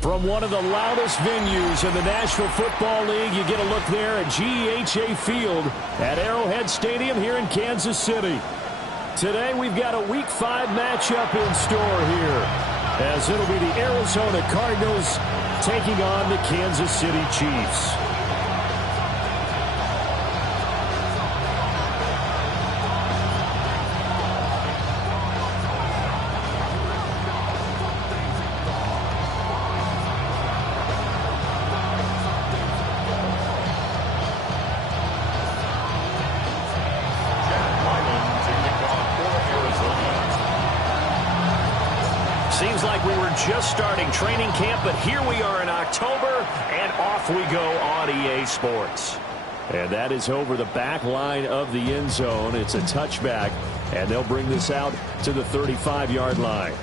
From one of the loudest venues in the National Football League, you get a look there at GEHA Field at Arrowhead Stadium here in Kansas City. Today we've got a Week 5 matchup in store here, as it'll be the Arizona Cardinals taking on the Kansas City Chiefs. Seems like we were just starting training camp, but here we are in October, and off we go on EA Sports. And that is over the back line of the end zone. It's a touchback, and they'll bring this out to the 35-yard line.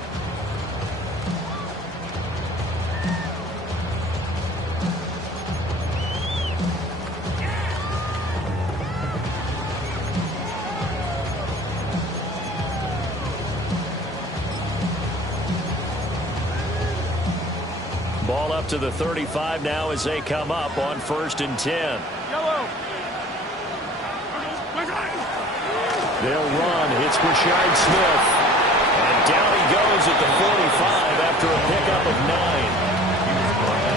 Ball up to the 35 now as they come up on 1st and 10. They'll run. It's Rashard Smith. And down he goes at the 45 after a pickup of 9.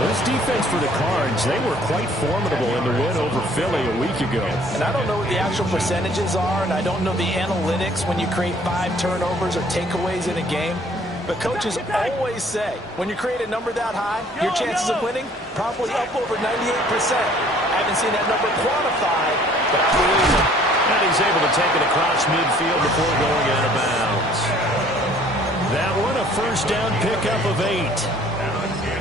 Well, this defense for the Cards, they were quite formidable in the win over Philly a week ago. And I don't know what the actual percentages are, and I don't know the analytics when you create 5 turnovers or takeaways in a game. But coaches always say, when you create a number that high, your chances of winning probably up over 98%. I haven't seen that number quantified, but I believe it. And he's able to take it across midfield before going out of bounds. That one, a first down pickup of 8.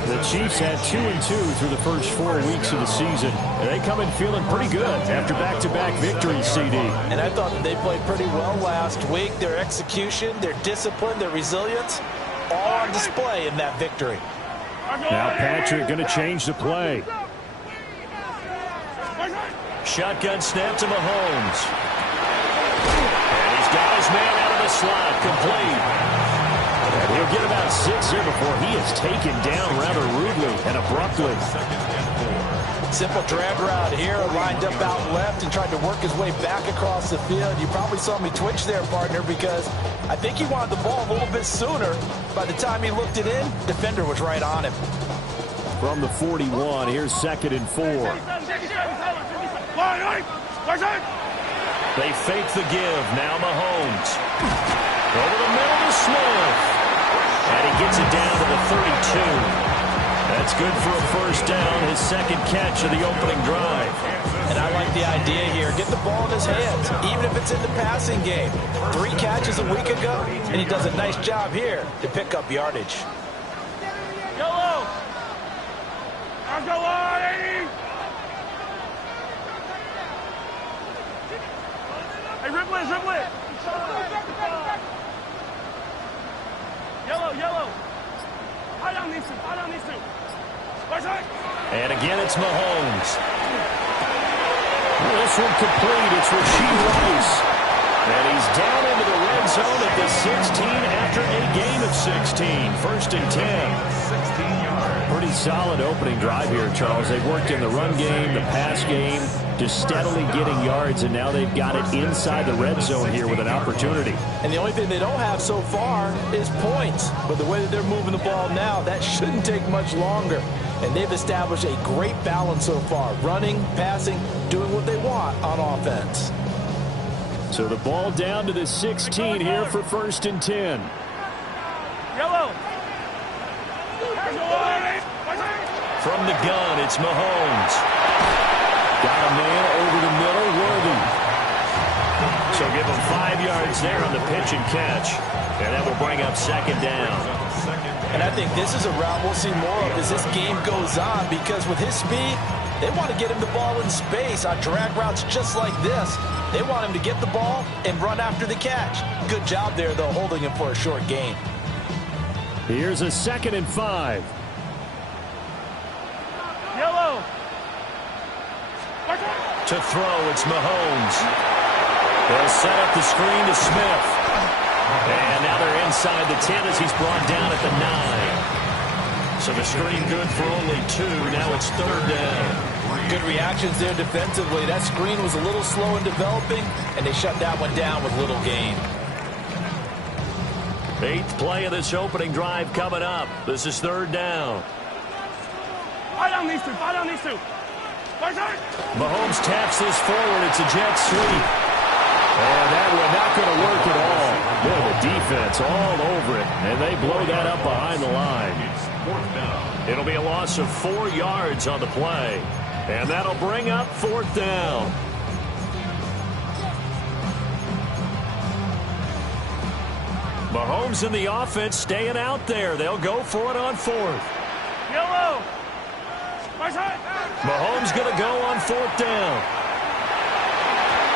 The Chiefs had 2-2 through the first 4 weeks of the season. And they come in feeling pretty good after back-to-back victories, CD. And I thought that they played pretty well last week. Their execution, their discipline, their resilience, all on display in that victory. Now Patrick going to change the play. Shotgun snap to Mahomes. And he's got his man out of the slot, complete. And he'll get about 6 here before he is taken down rather rudely and abruptly. Simple drag route here, lined up out left and tried to work his way back across the field. You probably saw me twitch there, partner, because I think he wanted the ball a little bit sooner. By the time he looked it in, defender was right on him. From the 41, here's 2nd and 4. They fake the give. Now Mahomes. Over the middle to Smith. And he gets it down to the 32. That's good for a first down, his 2nd catch of the opening drive. And I like the idea here. Get the ball in his hands, even if it's in the passing game. 3 catches a week ago, and he does a nice job here to pick up yardage. Yellow! Go on, 80! Hey, ripple it! Yellow! And again, it's Mahomes. This one complete. It's Rashee Rice. And he's down into the red zone at the 16 after a gain of 16. 1st and 10. Pretty solid opening drive here, Charles. They've worked in the run game, the pass game, just steadily getting yards, and now they've got it inside the red zone here with an opportunity. And the only thing they don't have so far is points. But the way that they're moving the ball now, that shouldn't take much longer. And they've established a great balance so far. Running, passing, doing what they want on offense. So the ball down to the 16 here for 1st and 10. Yellow! From the gun, it's Mahomes. Got a man over the middle, Worthy. So give him 5 yards there on the pitch and catch. And that will bring up 2nd down. And I think this is a route we'll see more of as this game goes on, because with his speed, they want to get him the ball in space on drag routes just like this. They want him to get the ball and run after the catch. Good job there, though, holding him for a short gain. Here's a 2nd and 5. To throw, it's Mahomes. They'll set up the screen to Smith. And now they're inside the 10 as he's brought down at the 9. So the screen good for only 2. Now it's 3rd down. Good reactions there defensively. That screen was a little slow in developing, and they shut that one down with little gain. 8th play of this opening drive coming up. This is 3rd down. Fire down these two. Fire down these two. Fire down. Mahomes taps this forward. It's a jet sweep. And that one not going to work at all. Boy, the defense all over it, and they blow that up behind the line. It'll be a loss of 4 yards on the play. And that'll bring up 4th down. Mahomes and the offense staying out there. They'll go for it on 4th. Yellow. Right side. Mahomes going to go on 4th down.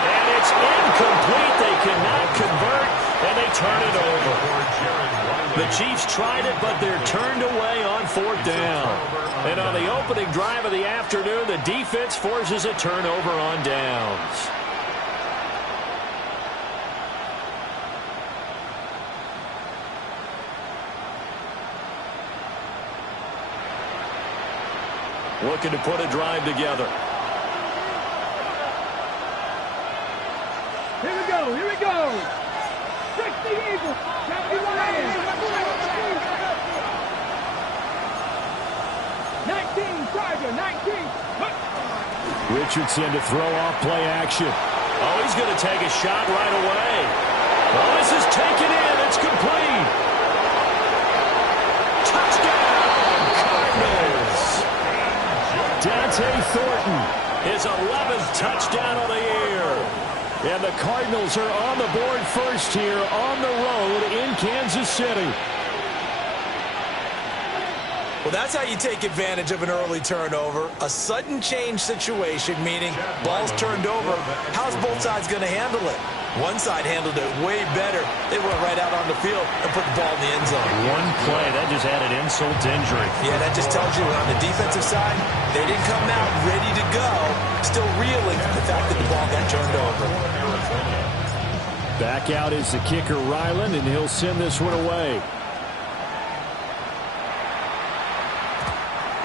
And it's incomplete. They cannot convert, and they turn it over. The Chiefs tried it, but they're turned away on 4th down. And on the opening drive of the afternoon, the defense forces a turnover on downs. Looking to put a drive together. Here we go. Here we go. Break the eagle. Got me one hand. 19, Tiger, 19. Richardson to throw off play action. Oh, he's going to take a shot right away. Oh, this is taken in. It's complete. Touchdown, Cardinals. Dante Thornton. His 11th touchdown of the year. And the Cardinals are on the board first here on the road in Kansas City. Well, that's how you take advantage of an early turnover. A sudden change situation, meaning ball's turned over. How's both sides going to handle it? One side handled it way better. They went right out on the field and put the ball in the end zone. One play, that just added insult to injury. Yeah, that just tells you on the defensive side, they didn't come out ready to go, still reeling from the fact that the ball got turned over. Back out is the kicker, Ryland, and he'll send this one away.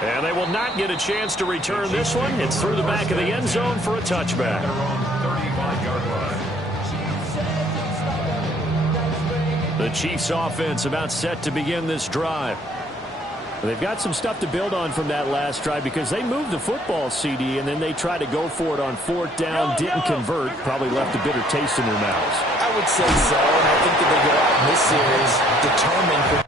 And they will not get a chance to return this one. It's through the back of the end zone for a touchback. The Chiefs offense about set to begin this drive. They've got some stuff to build on from that last drive because they moved the football, CD, and then they tried to go for it on 4th down, didn't convert, probably left a bitter taste in their mouths. I would say so, and I think that they go out in this series determined.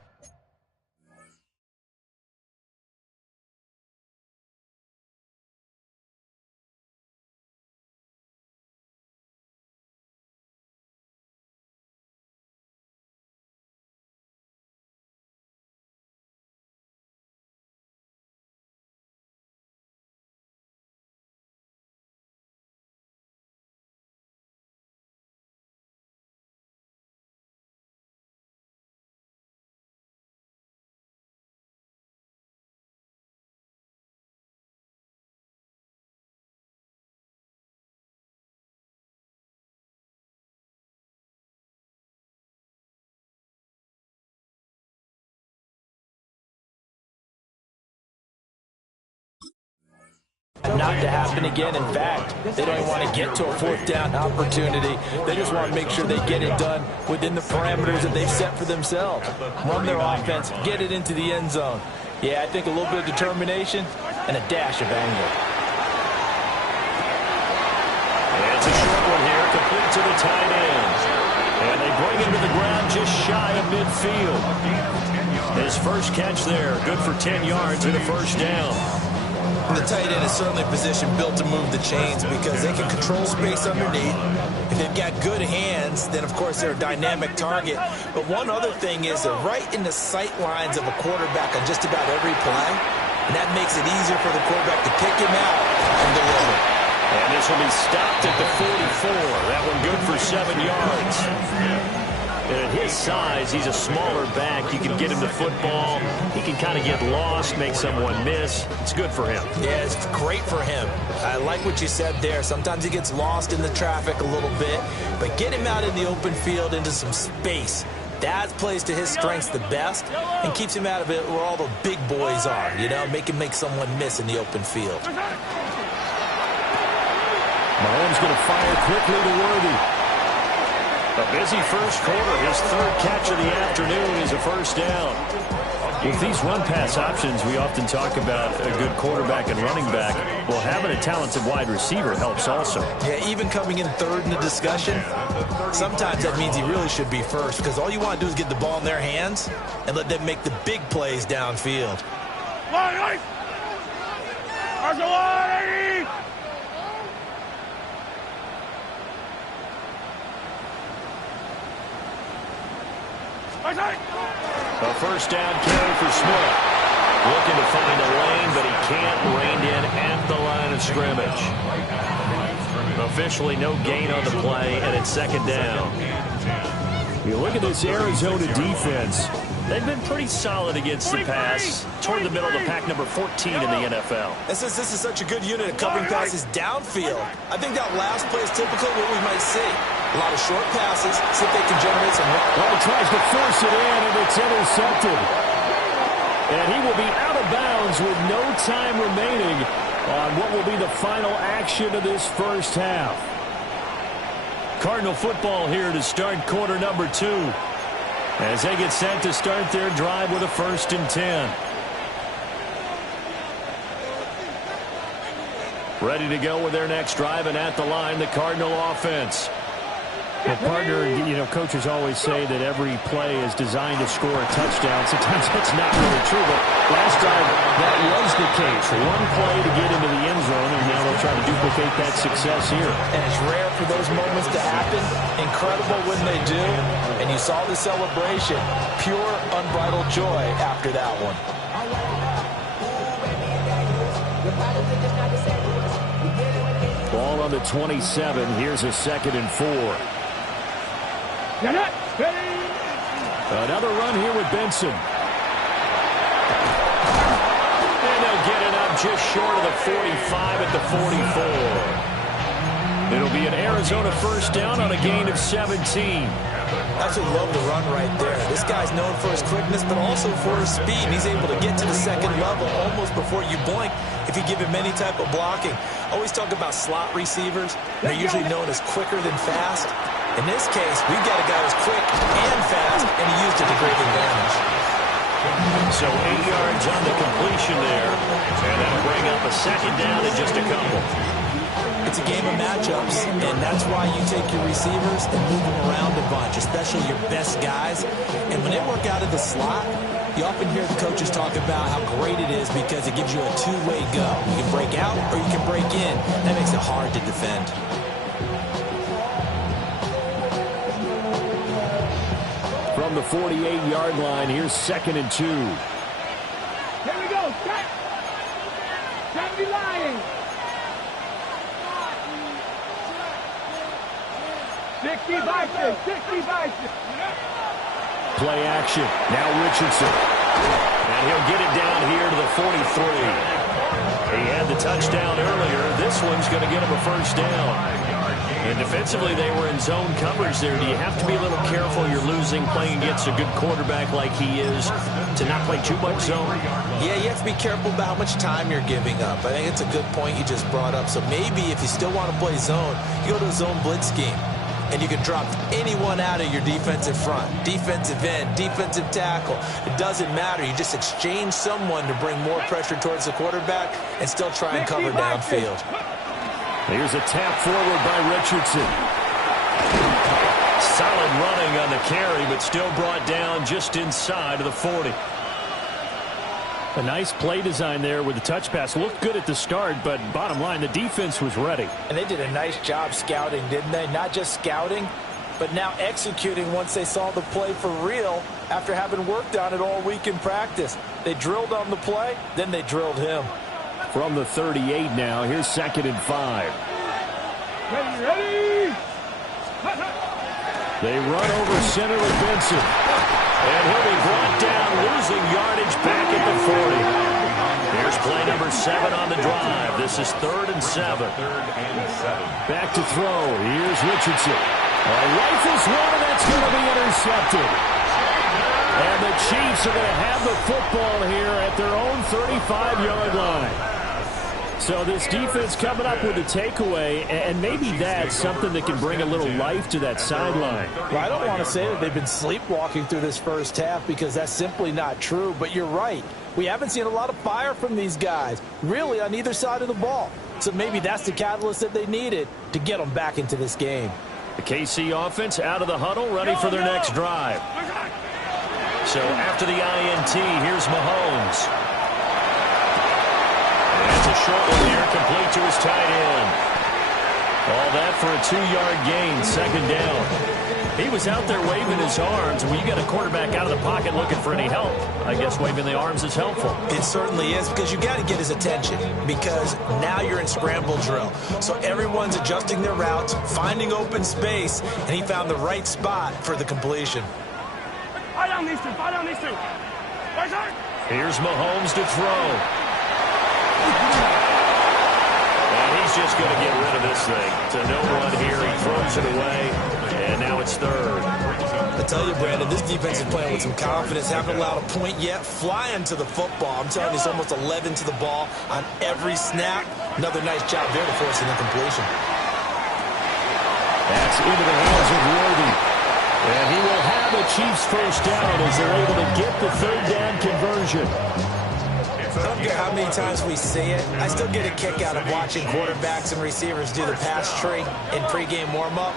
Not to happen again. In fact, they don't even want to get to a 4th down opportunity. They just want to make sure they get it done within the parameters that they've set for themselves. Run their offense, get it into the end zone. Yeah, I think a little bit of determination and a dash of anger. And it's a short one here, complete to the tight end. And they bring him to the ground just shy of midfield. His first catch there, good for 10 yards and a first down. The tight end is certainly a position built to move the chains because they can control space underneath. If they've got good hands, then, of course, they're a dynamic target. But one other thing is they're right in the sight lines of a quarterback on just about every play, and that makes it easier for the quarterback to pick him out and deliver. And this will be stopped at the 44. That one good for 7 yards. And at his size, he's a smaller back. You can get him to football. He can kind of get lost, make someone miss. It's good for him. Yeah, it's great for him. I like what you said there. Sometimes he gets lost in the traffic a little bit, but get him out in the open field into some space. That plays to his strengths the best and keeps him out of it where all the big boys are, you know, make someone miss in the open field. Mahomes going to fire quickly to Worthy. A busy first quarter. His third catch of the afternoon is a first down. With these run-pass options, we often talk about a good quarterback and running back. Well, having a talented wide receiver helps also. Yeah, even coming in third in the discussion, sometimes that means he really should be first because all you want to do is get the ball in their hands and let them make the big plays downfield. A first down carry for Smith. Looking to find a lane, but he can't. Reined in at the line of scrimmage. Officially no gain on the play, and it's second down. You look at this Arizona defense. They've been pretty solid against the pass. Toward the middle of the pack, number 14 in the NFL. This is such a good unit of covering passes downfield. I think that last play is typical of what we might see. A lot of short passes, see if they can generate some run. Well, he tries to force it in, and it's intercepted. And he will be out of bounds with no time remaining on what will be the final action of this first half. Cardinal football here to start quarter number 2. As they get set to start their drive with a 1st and 10. Ready to go with their next drive, and at the line, the Cardinal offense. Well, partner, you know, coaches always say that every play is designed to score a touchdown. Sometimes that's not really true, but last drive, that was the case. One play to get into the end zone, and now they'll try to duplicate that success here. And it's rare for those moments to happen. Incredible when they do. And you saw the celebration. Pure, unbridled joy after that one. Ball on the 27. Here's a 2nd and 4. Another run here with Benson. And they'll get it up just short of the 45 at the 44. It'll be an Arizona first down on a gain of 17. Absolutely love the run right there. This guy's known for his quickness, but also for his speed. He's able to get to the second level almost before you blink if you give him any type of blocking. Always talk about slot receivers. They're usually known as quicker than fast. In this case, we've got a guy who's quick and fast, and he used it to great advantage. So 8 yards on the completion there, and that'll bring up a second down in just a couple. It's a game of matchups, and that's why you take your receivers and move them around a bunch, especially your best guys. And when they work out of the slot, you often hear the coaches talk about how great it is because it gives you a two-way go. You can break out or you can break in. That makes it hard to defend. From the 48-yard line, here's 2nd and 2. Here we go. Stop. Try to be lying. 65. Play action. Now Richardson. And he'll get it down here to the 43. He had the touchdown earlier. This one's going to get him a first down. And defensively, they were in zone coverage there. Do you have to be a little careful? You're losing, playing against a good quarterback like he is, to not play too much zone? Yeah, you have to be careful about how much time you're giving up. I think it's a good point you just brought up. So maybe if you still want to play zone, you go to a zone blitz scheme. And you can drop anyone out of your defensive front. Defensive end, defensive tackle. It doesn't matter. You just exchange someone to bring more pressure towards the quarterback and still try and cover downfield. Here's a tap forward by Richardson. Solid running on the carry, but still brought down just inside of the 40. A nice play design there with the touch pass. Looked good at the start, but bottom line, the defense was ready. And they did a nice job scouting, didn't they? Not just scouting, but now executing once they saw the play for real after having worked on it all week in practice. They drilled on the play, then they drilled him. From the 38 now, here's 2nd and 5. Ready. They run over center with Vincent. And he'll be brought down, losing yardage back at the 40. Here's play number 7 on the drive. This is 3rd and 7. Back to throw. Here's Richardson. Rifles one, and that's going to be intercepted. And the Chiefs are going to have the football here at their own 35-yard line. So this defense coming up with a takeaway, and maybe that's something that can bring a little life to that sideline. Well, I don't want to say that they've been sleepwalking through this first half because that's simply not true, but you're right. We haven't seen a lot of fire from these guys, really, on either side of the ball. So maybe that's the catalyst that they needed to get them back into this game. The KC offense out of the huddle, ready for their next drive. So after the INT, here's Mahomes. That's a short one here, complete to his tight end. All that for a 2-yard gain, 2nd down. He was out there waving his arms. When you got a quarterback out of the pocket looking for any help, I guess waving the arms is helpful. It certainly is, because you got to get his attention, because now you're in scramble drill. So everyone's adjusting their routes, finding open space, and he found the right spot for the completion. Here's Mahomes to throw. And he's just going to get rid of this thing. To no run here, he throws it away, and now it's 3rd. I tell you, Brandon, this defense is playing with some confidence. Haven't allowed a point yet. Flying to the football. I'm telling you, it's almost 11 to the ball on every snap. Another nice job there to force an incompletion. That's into the hands of Worthy. And he will have the Chiefs first down as they're able to get the 3rd down conversion. I don't care how many times we see it. I still get a kick out of watching quarterbacks and receivers do the pass tree in pregame warm-up.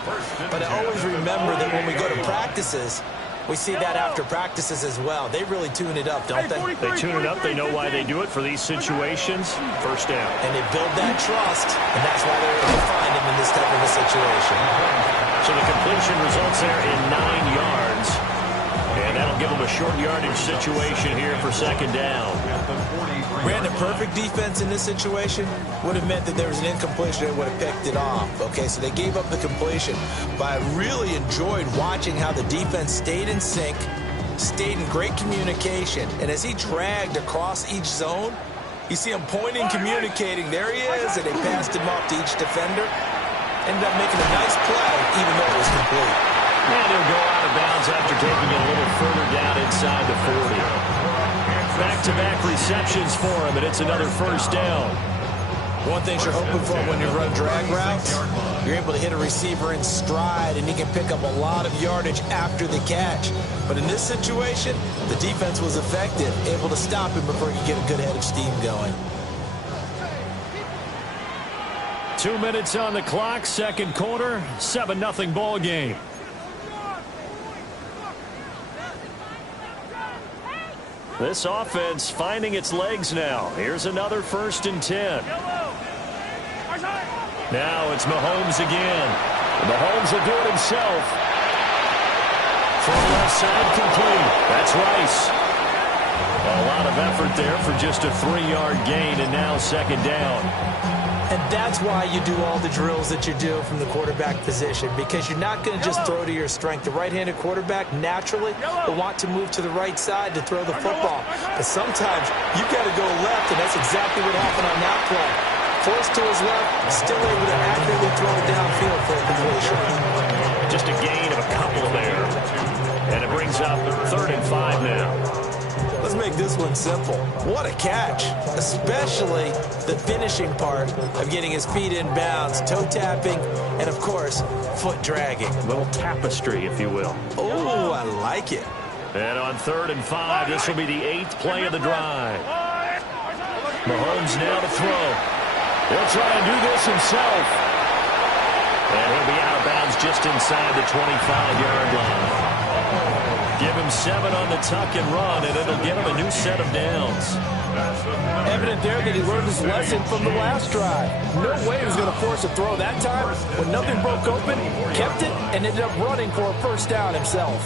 But I always remember that when we go to practices, we see that after practices as well. They really tune it up, don't they? They tune it up. They know why they do it for these situations. First down. And they build that trust, and that's why they're able to find him in this type of a situation. So the completion results there in 9 yards. And that'll give them a short yardage situation here for 2nd down. Brandon, perfect defense in this situation would have meant that there was an incompletion and would have picked it off. Okay, so they gave up the completion. But I really enjoyed watching how the defense stayed in sync, stayed in great communication. And as he dragged across each zone, you see him pointing, communicating. There he is, and they passed him off to each defender. Ended up making a nice play, even though it was complete. And he'll go out of bounds after taking it a little further down inside the 40. Back-to-back receptions for him, and it's another first down. One thing you're hoping for when you run drag routes, you're able to hit a receiver in stride, and he can pick up a lot of yardage after the catch. But in this situation, the defense was effective, able to stop him before he could get a good head of steam going. 2 minutes on the clock, 2nd quarter, 7-0 ball game. This offense finding its legs now. Here's another 1st and 10. Now it's Mahomes again. Mahomes will do it himself. From left side, complete. That's Rice. A lot of effort there for just a 3-yard gain, and now 2nd down. And that's why you do all the drills that you do from the quarterback position, because you're not going to just throw to your strength. The right-handed quarterback naturally will want to move to the right side to throw the football. But sometimes you've got to go left, and that's exactly what happened on that play. Forced to his left, still able to accurately throw it downfield for a completion. Just a gain of a couple there. And it brings up 3rd and 5 now. Let's make this one simple. What a catch, especially the finishing part of getting his feet in bounds, toe tapping, and of course, foot dragging. A little tapestry, if you will. Oh, I like it. And on 3rd and 5, this will be the 8th play of the drive. Mahomes now to throw. He'll try and do this himself. And he'll be out of bounds just inside the 25-yard line. Give him 7 on the tuck and run, and it'll get him a new set of downs. Evident there that he learned his lesson from the last drive. No way he was going to force a throw that time. When nothing broke open, kept it, and ended up running for a 1st down himself.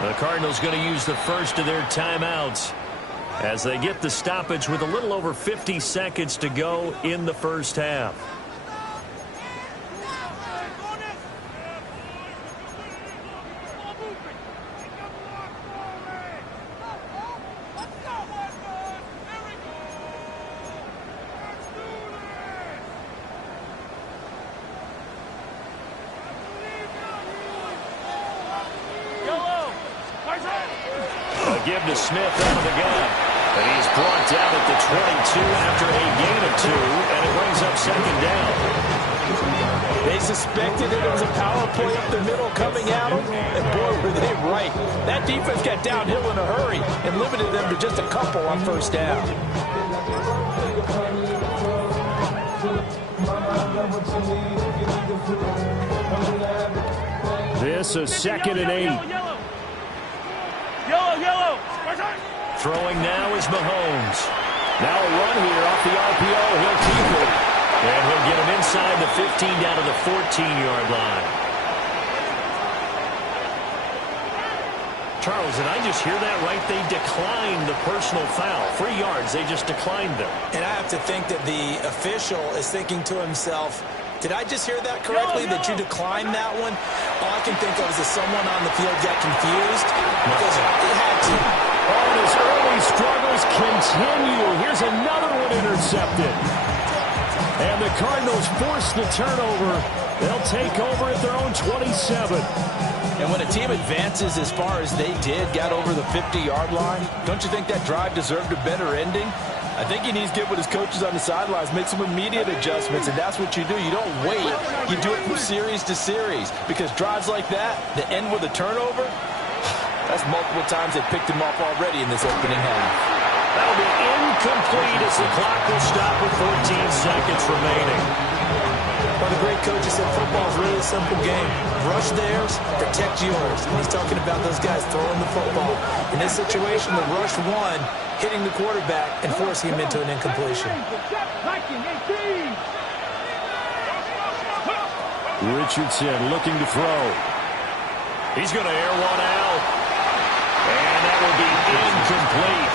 The Cardinals going to use the first of their timeouts. as they get the stoppage with a little over 50 seconds to go in the first half. Give to Smith out of the gun. And he's brought down at the 22 after a gain of 2, and it brings up second down. They suspected that it was a power play up the middle coming at them, and boy, were they right. That defense got downhill in a hurry and limited them to just a couple on first down. This is 2nd and 8. Yellow. Throwing now is Mahomes. Now a run here off the RPO. He'll keep it. And he'll get him inside the 15 down to the 14-yard line. Charles, did I just hear that right? They declined the personal foul. 3 yards, they just declined them. And I have to think that the official is thinking to himself, did I just hear that correctly, that you declined that one? All I can think of is that someone on the field got confused because it had to. Oh, and his early struggles continue. Here's another one intercepted. And the Cardinals force the turnover. They'll take over at their own 27. And when a team advances as far as they did, got over the 50-yard line, don't you think that drive deserved a better ending? I think he needs to get with his coaches on the sidelines, make some immediate adjustments, and that's what you do. You don't wait. You do it from series to series, because drives like that end with a turnover, that's multiple times they picked him off already in this opening half. That'll be incomplete as the clock will stop with 14 seconds remaining. Well, the great coach said football is really a simple game. Rush theirs, protect yours. And he's talking about those guys throwing the football. In this situation, the rush one, hitting the quarterback and forcing him into an incompletion. Richardson looking to throw. He's going to air one out. And that will be incomplete.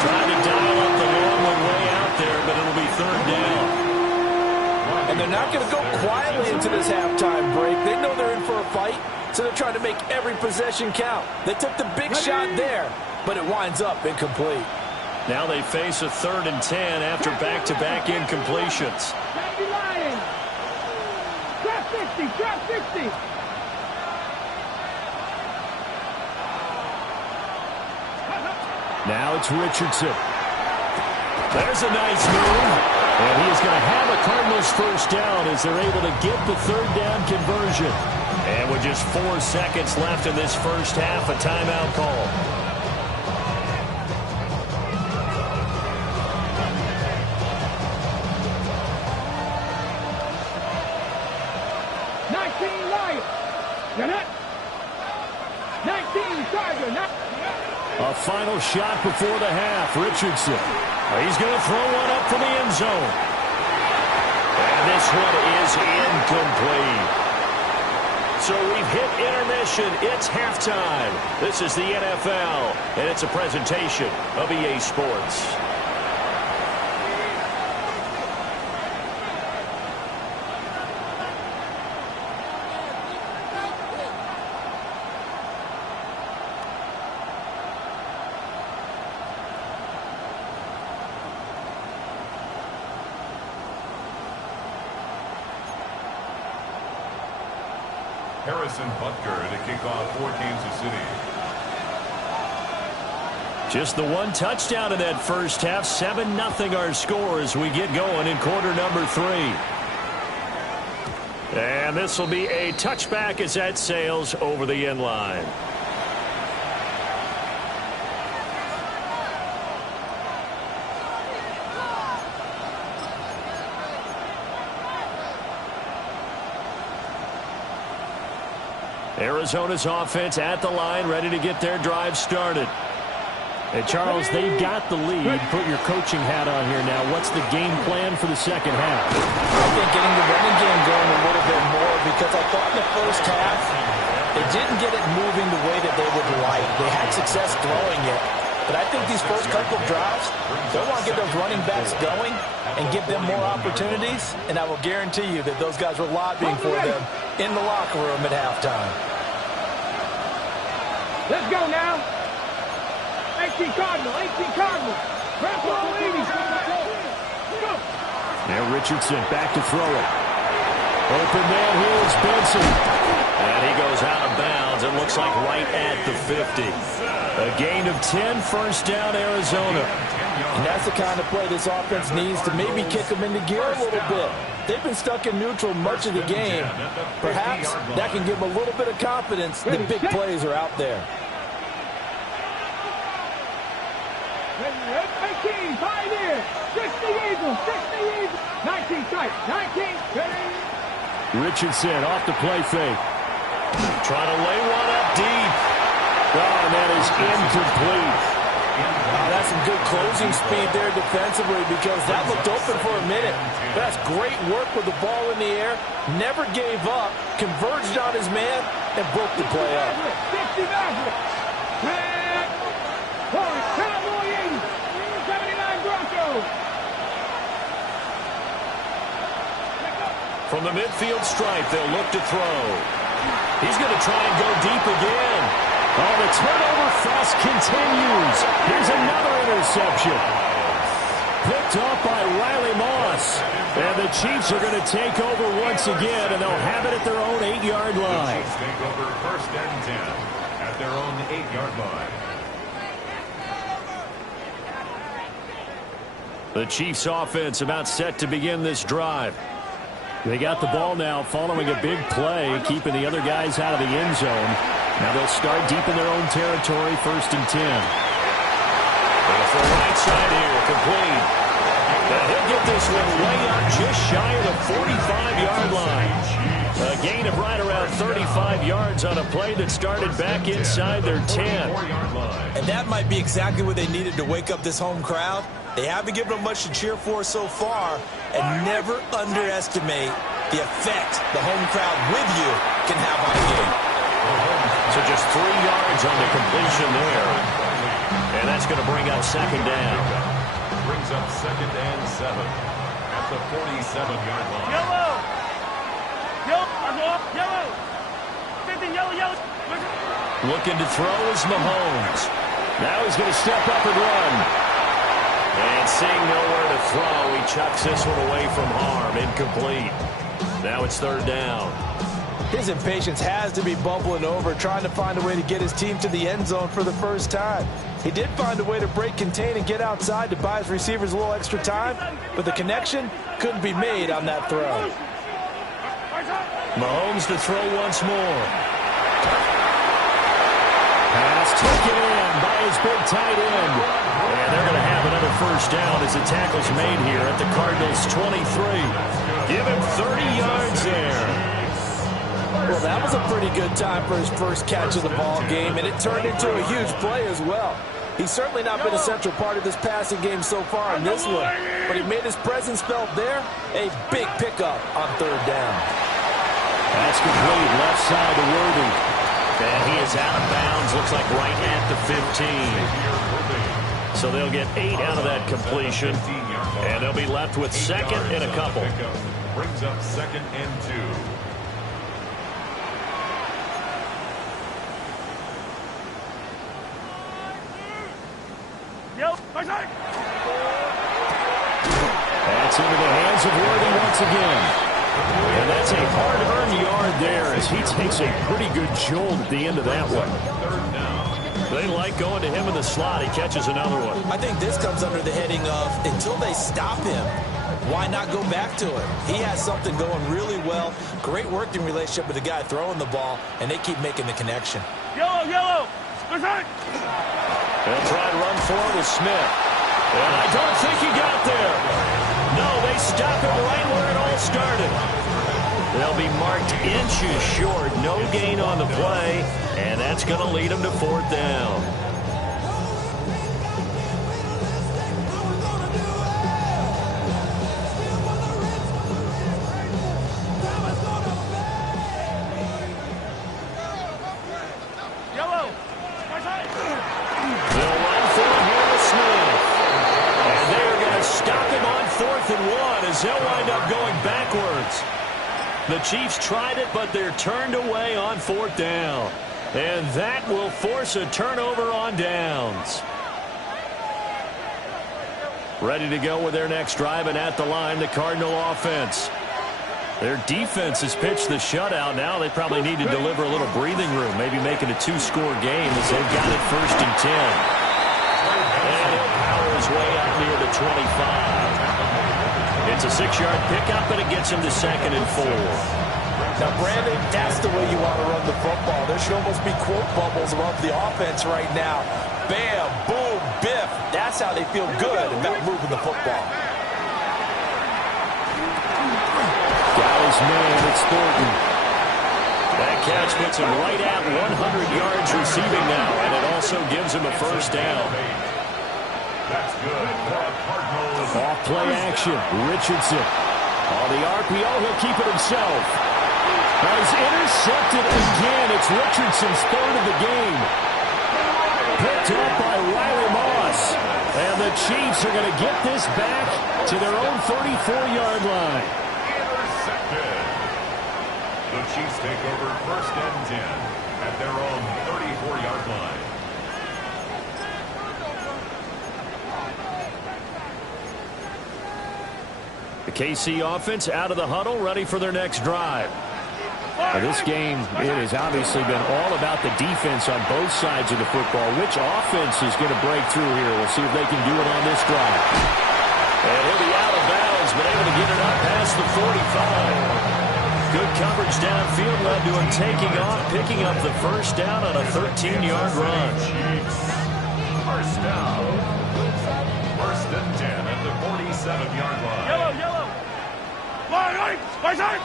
Trying to dial up the long one way out there, but it'll be 3rd down. And they're not going to go quietly into this halftime break. They know they're in for a fight, so they're trying to make every possession count. They took the big shot there, but it winds up incomplete. Now they face a 3rd and 10 after back-to-back incompletions. Drop 60. Now it's Richardson. There's a nice move. And he is going to have a Cardinals first down as they're able to get the 3rd down conversion. And with just 4 seconds left in this first half, a timeout call. A final shot before the half. Richardson. He's going to throw one up for the end zone. And this one is incomplete. So we've hit intermission. It's halftime. This is the NFL, and it's a presentation of EA Sports. Harrison Butker to kick off for Kansas City. Just the one touchdown in that first half. 7-0 our score as we get going in quarter number 3. And this will be a touchback as that sails over the end line. Arizona's offense at the line, ready to get their drive started. And Charles, they've got the lead. Put your coaching hat on here now. What's the game plan for the second half? I think getting the running game going a little bit more, because I thought in the first half they didn't get it moving the way that they would like. They had success throwing it, But I think these first couple of drives, they want to get those running backs going and give them more opportunities. And I will guarantee you that those guys were lobbying for them in the locker room at halftime. Let's go now. 18 Cardinal, 18 Cardinal. Press on ladies. Go. Now Richardson back to throw it. Open man, here's Benson. And he goes out of bounds. It looks like right at the 50. A gain of 10, first down, Arizona. And that's the kind of play this offense needs to maybe kick them into gear a little bit. They've been stuck in neutral much of the game. Perhaps that can give them a little bit of confidence that big plays are out there. 18, 5 in. 60 Eagles, 60 Eagles. 19 tight, 19. Richardson off the play fake. Trying to lay one up deep. Oh, and that is incomplete. That's some good closing speed there defensively because that looked open for a minute. That's great work with the ball in the air. Never gave up, converged on his man, and broke the play up. 60 Maverick. Cowboy 80. 79 Broncos. From the midfield stripe, they'll look to throw. He's going to try and go deep again. Oh, the turnover fest continues. Here's another interception. Picked off by Riley Moss. And the Chiefs are going to take over once again, and they'll have it at their own 8-yard line. Chiefs take over first and 10 at their own 8-yard line. The Chiefs offense about set to begin this drive. They got the ball now following a big play, keeping the other guys out of the end zone. Now they'll start deep in their own territory, first and 10. Off the right side here, complete. And he'll get this one way up just shy of the 45-yard line. A gain of right around 35 yards on a play that started back inside their 10. And that might be exactly what they needed to wake up this home crowd. They haven't given them much to cheer for so far, and never underestimate the effect the home crowd with you can have on a game. So just 3 yards on the completion there. And that's going to bring up second down. Brings up second and 7 at the 47-yard line. Yellow. Yellow. 50, yellow. Looking to throw is Mahomes. Now he's going to step up and run. And seeing nowhere to throw, he chucks this one away from harm. Incomplete. Now it's third down. His impatience has to be bubbling over, trying to find a way to get his team to the end zone for the first time. He did find a way to break, contain, and get outside to buy his receivers a little extra time, but the connection couldn't be made on that throw. Mahomes to throw once more. Pass taken in by his big tight end. And they're going to have another first down as the tackle's made here at the Cardinals' 23. Give him 30 yards there. Well, that was a pretty good time for his first catch of the ball game, and it turned into a huge play as well. He's certainly not been a central part of this passing game so far in this one, but he made his presence felt there. A big pickup on third down. That's complete, left side to Worthy. And he is out of bounds, looks like right at the 15. So they'll get 8 out of that completion, and they'll be left with second and a couple. Brings up second and 2. That's into the hands of Worthy once again. And that's a hard-earned yard there as he takes a pretty good jolt at the end of that one. They like going to him in the slot. He catches another one. I think this comes under the heading of until they stop him, why not go back to it? He has something going really well. Great working relationship with the guy throwing the ball, and they keep making the connection. Yellow. They'll try and run forward with Smith. And I don't think he got there. No, they stop him right where it all started. They'll be marked inches short. No gain on the play. And that's going to lead them to fourth down. They'll run for it The Chiefs tried it, but they're turned away on 4th down. And that will force a turnover on downs. Ready to go with their next drive, and at the line, the Cardinal offense. Their defense has pitched the shutout. Now they probably need to deliver a little breathing room, maybe make it a 2-score game as they've got it 1st and 10. And he'll power his way out near the 25. It's a 6-yard pickup, and it gets him to 2nd and 4. Now, Brandon, that's the way you want to run the football. There should almost be quote bubbles above the offense right now. Bam, boom, biff. That's how they feel good about moving the football. Got his man, it's Thornton. That catch puts him right at 100 yards receiving now, and it also gives him a 1st down. That's good for a Cardinals. Off play action, Richardson. On the RPO, he'll keep it himself. Now he's intercepted again. It's Richardson's 3rd of the game. Picked up by Riley Moss. And the Chiefs are going to get this back to their own 34-yard line. Intercepted. The Chiefs take over 1st and 10 at their own 34-yard line. The KC offense out of the huddle, ready for their next drive. Now this game, it has obviously been all about the defense on both sides of the football. Which offense is going to break through here? We'll see if they can do it on this drive. And he'll be out of bounds, but able to get it up past the 45. Good coverage downfield led to him taking off, picking up the 1st down on a 13-yard run. First down. 1st and 10 at the 47-yard line. Yellow. Right side.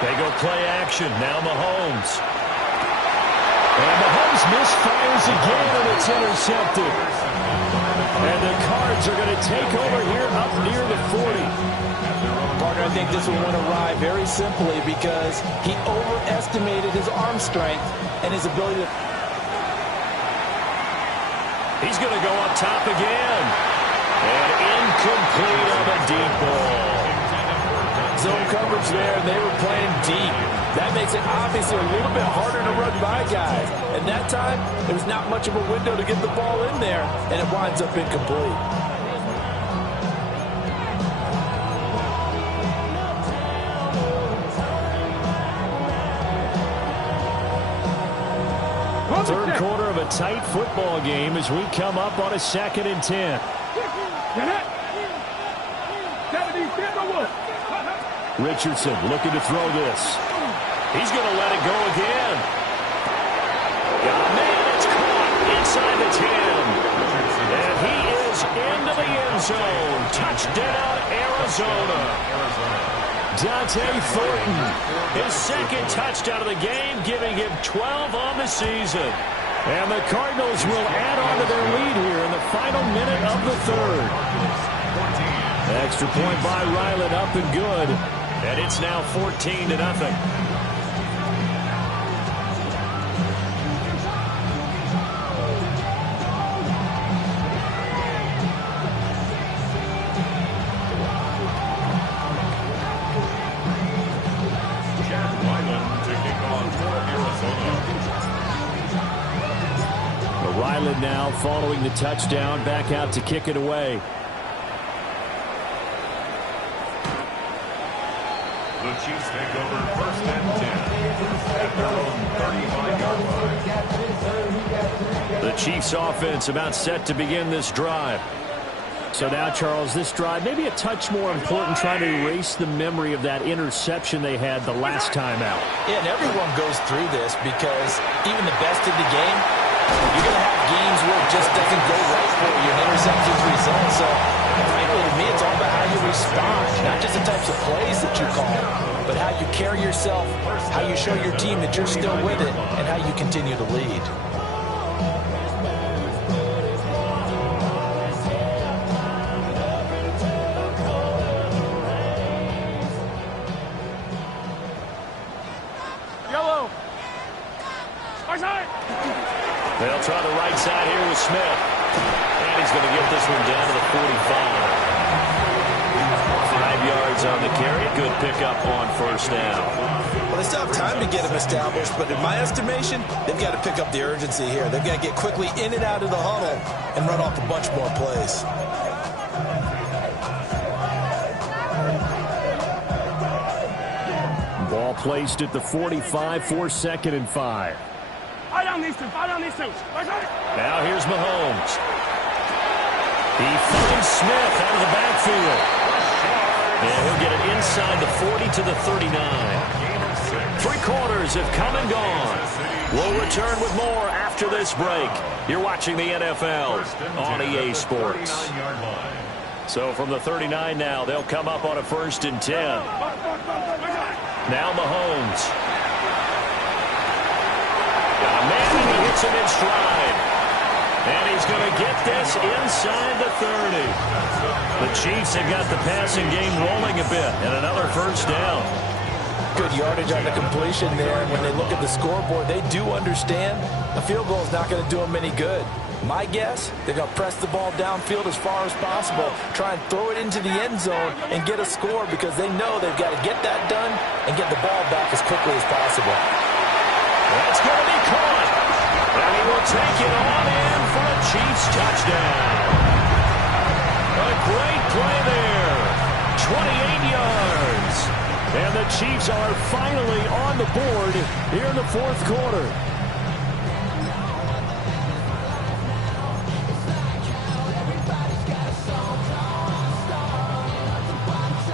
They go play action. Now Mahomes. And Mahomes misfires again, and it's intercepted. And the Cards are going to take over here up near the 40. Partner, I think this will win a ride very simply because he overestimated his arm strength and his ability to... He's going to go up top again. And incomplete on a deep ball. Zone coverage there, and they were playing deep. That makes it obviously a little bit harder to run by guys. And that time, there was not much of a window to get the ball in there, and it winds up incomplete. Third quarter of a tight football game as we come up on a 2nd and 10. Richardson looking to throw this. He's going to let it go again. Got a man, it's caught inside the 10. And he is into the end zone. Touchdown, Arizona. Dante Thornton, his 2nd touchdown of the game, giving him 12 on the season. And the Cardinals will add on to their lead here in the final minute of the 3rd. Extra point by Ryland, up and good. And it's now 14-0. Ryland now following the touchdown, back out to kick it away. The Chiefs take over 1st and 10 at their own 35-yard line. The Chiefs offense about set to begin this drive. So now, Charles, this drive maybe a touch more important, trying to erase the memory of that interception they had the last time out. Yeah, and everyone goes through this because even the best in the game, you're going to have games where it just doesn't go right for you and interceptions result. So, frankly, to me, it's all about how you respond, not just the types of plays that you call, but how you carry yourself, how you show your team that you're still with it, and how you continue to lead. Yellow. They'll try the right side here with Smith. And he's going to get this one down to the 45. 5 yards yards on the carry. Good pickup on first down. Well, they still have time to get him established, but in my estimation, they've got to pick up the urgency here. They've got to get quickly in and out of the huddle and run off a bunch more plays. Ball placed at the 45 for 2nd and 5. Now here's Mahomes. He finds Smith out of the backfield. And he'll get it inside the 40 to the 39. 3 quarters have come and gone. We'll return with more after this break. You're watching the NFL on EA Sports. So from the 39 now, they'll come up on a 1st and 10. Now Mahomes. Got a man, and he hits him in stride. And he's going to get this inside the 30. The Chiefs have got the passing game rolling a bit, and another 1st down. Good yardage on the completion there. And when they look at the scoreboard, they do understand a field goal is not going to do them any good. My guess, they're going to press the ball downfield as far as possible, try and throw it into the end zone and get a score because they know they've got to get that done and get the ball back as quickly as possible. That's going to be caught. And he will take it on in for a Chiefs touchdown. A great play there. 28 yards. And the Chiefs are finally on the board here in the 4th quarter.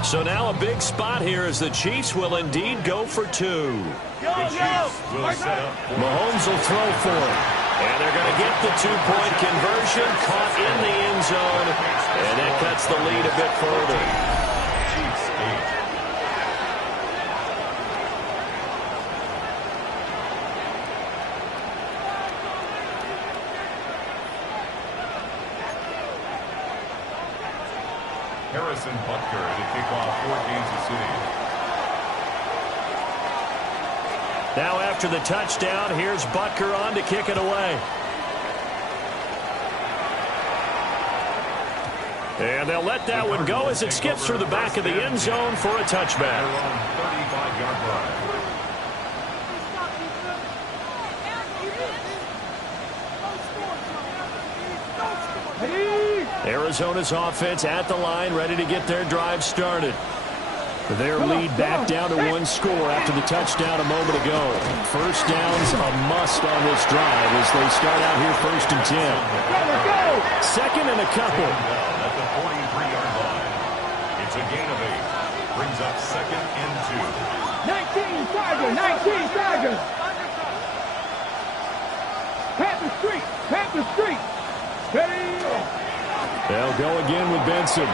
So now a big spot here as the Chiefs will indeed go for 2. Mahomes will throw for it. And they're going to get the 2-point conversion, caught in the end zone. And that cuts the lead a bit further. Chiefs 8. Harrison Butker to kick off for Kansas City. Now after the touchdown, here's Butker on to kick it away. And they'll let that one go as it skips through the back of the end zone for a touchback. 35-yard line. Arizona's offense at the line, ready to get their drive started. Their lead back down to 1 score after the touchdown a moment ago. 1st down's a must on this drive as they start out here 1st and 10. 2nd and a couple. At the 43-yard line. It's a gain of 8. Brings up 2nd and 2. 19 Tigers, 19 Tigers. Panther Street. Ready. They'll go again with Benson.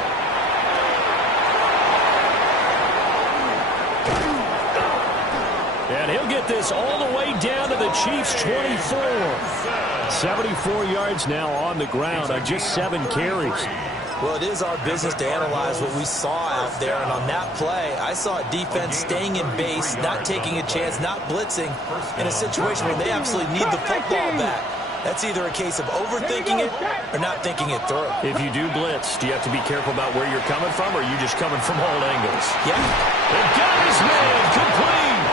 And he'll get this all the way down to the Chiefs' 24. 74 yards now on the ground on just 7 carries. Well, it is our business to analyze what we saw out there, and on that play, I saw a defense staying in base, not taking a chance, not blitzing, in a situation where they absolutely need the football back. That's either a case of overthinking it or not thinking it through. If you do blitz, do you have to be careful about where you're coming from, or are you just coming from all angles? Yeah. They've got his man complete.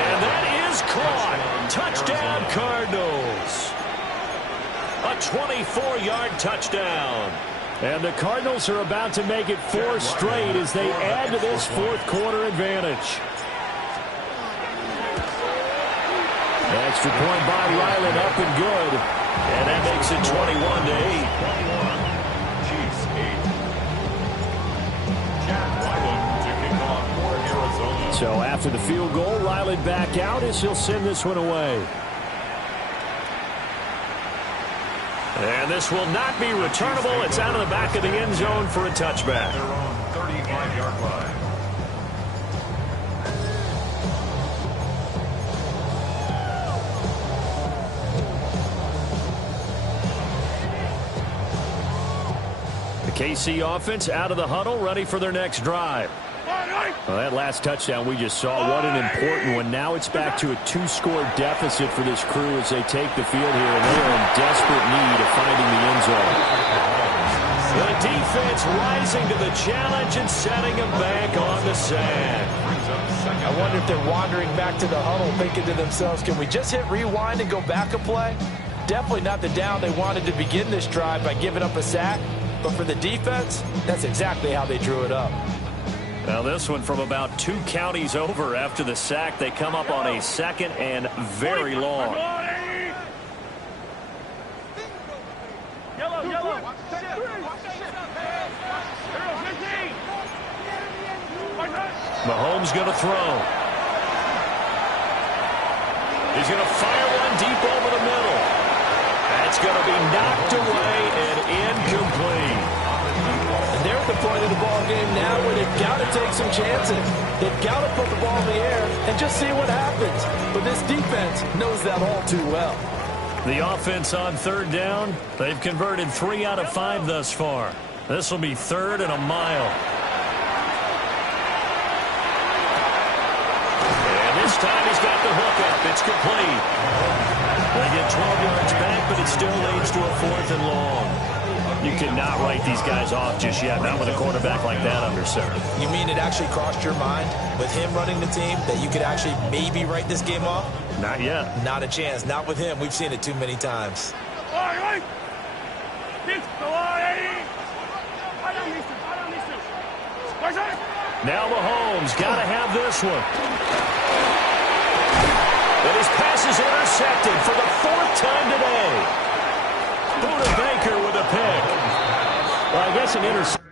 And that is caught. Touchdown, Cardinals. A 24-yard touchdown. And the Cardinals are about to make it 4 straight as they add to this 4th quarter advantage. Extra point by Ryland, up and good. And that makes it 21-8. Chiefs 8. Jack Ryland to kick off for Arizona. So after the field goal, Ryland back out as he'll send this one away. And this will not be returnable. It's out of the back of the end zone for a touchback. Their own 35-yard line. The KC offense out of the huddle, ready for their next drive. Well, that last touchdown we just saw, what an important one. Now it's back to a 2-score deficit for this crew as they take the field here, and they are in desperate need of finding the end zone. The defense rising to the challenge and setting him back on the sack. I wonder if they're wandering back to the huddle thinking to themselves, can we just hit rewind and go back a play? Definitely not the down they wanted to begin this drive by giving up a sack. But for the defense, that's exactly how they drew it up. Now this one from about 2 counties over after the sack. They come up on a 2nd and very long. Mahomes going to throw. He's going to fire one deep over the middle. That's going to be knocked away and incomplete. And they're at the point of the ball game now where they've got to take some chances. They've got to put the ball in the air and just see what happens. But this defense knows that all too well. The offense on 3rd down, they've converted 3 out of 5 thus far. This will be 3rd and a mile. And this time he's got the hook up. It's complete. They get 12 yards back, but it still leads to a 4th and long. You cannot write these guys off just yet, not with a quarterback like that under center. You mean it actually crossed your mind with him running the team that you could actually maybe write this game off? Not yet. Not a chance. Not with him. We've seen it too many times. Now Mahomes got to have this one. And his pass is intercepted for the 4th time today. Buda Baker with a pick. Well, I guess an interception.